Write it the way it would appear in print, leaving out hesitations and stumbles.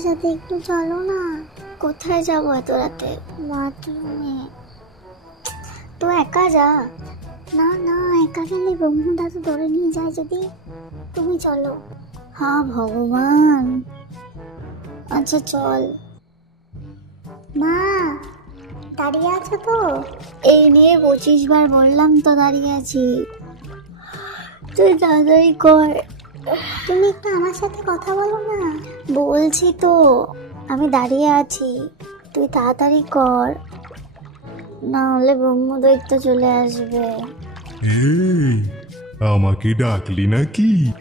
সাথে একটু চলো না। কোথায় যাবো এত রাতে? বাথরুমে। তো একা যা। না না, একা গেলে ব্রহ্মদা তো ধরে নিয়ে যায় যদি। তুমি চলো। হ্যাঁ ভগবান, আচ্ছা চল। মা দাঁড়িয়ে আছো তো? এই নিয়ে 25 বার বললাম তো দাঁড়িয়ে আছি। তুই তাড়াতাড়ি কর। তুমি একটু আমার সাথে কথা বলো না। বলছি তো আমি দাঁড়িয়ে আছি, তুই তাড়াতাড়ি কর, না হলে ব্রহ্মদৈত্য চলে আসবে। এই, আমাকে ডাকলি নাকি?